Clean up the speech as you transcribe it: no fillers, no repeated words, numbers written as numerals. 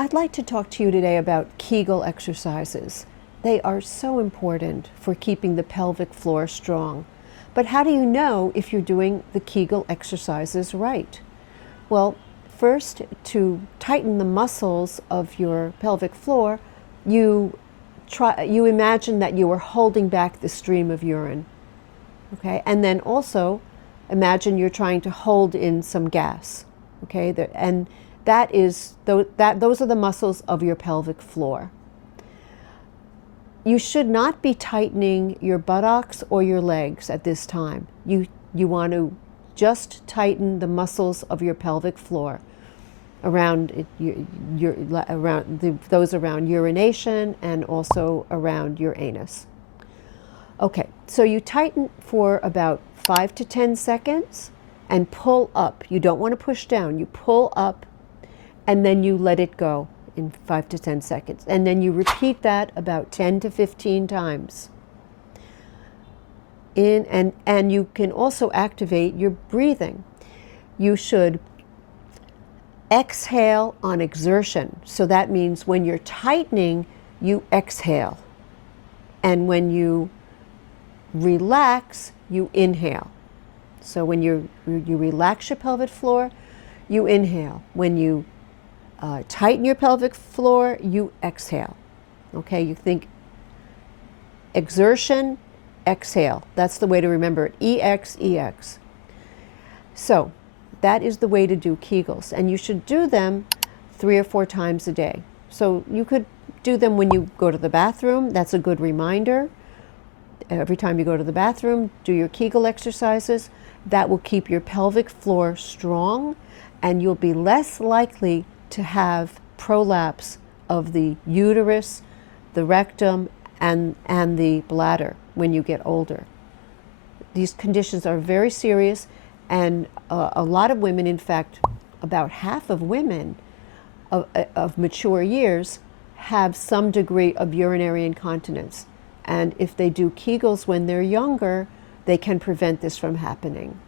I'd like to talk to you today about Kegel exercises. They are so important for keeping the pelvic floor strong. But how do you know if you're doing the Kegel exercises right? Well, first, to tighten the muscles of your pelvic floor, you imagine that you are holding back the stream of urine. Okay? And then also imagine you're trying to hold in some gas. Okay? And those are the muscles of your pelvic floor. You should not be tightening your buttocks or your legs at this time. You want to just tighten the muscles of your pelvic floor around those around urination and also around your anus. Okay, so you tighten for about 5 to 10 seconds and pull up. You don't want to push down. You pull up and then you let it go in 5 to 10 seconds. And then you repeat that about 10 to 15 times. And you can also activate your breathing. You should exhale on exertion. So that means when you're tightening, you exhale. And when you relax, you inhale. So when you relax your pelvic floor, you inhale. When you tighten your pelvic floor, you exhale. Okay, you think exertion, exhale. That's the way to remember it. EX, EX. So that is the way to do Kegels. And you should do them 3 or 4 times a day. So you could do them when you go to the bathroom. That's a good reminder. Every time you go to the bathroom, do your Kegel exercises. That will keep your pelvic floor strong, and you'll be less likely to have prolapse of the uterus, the rectum, and the bladder when you get older. These conditions are very serious, and a lot of women, in fact, about half of women of mature years have some degree of urinary incontinence. And if they do Kegels when they're younger, they can prevent this from happening.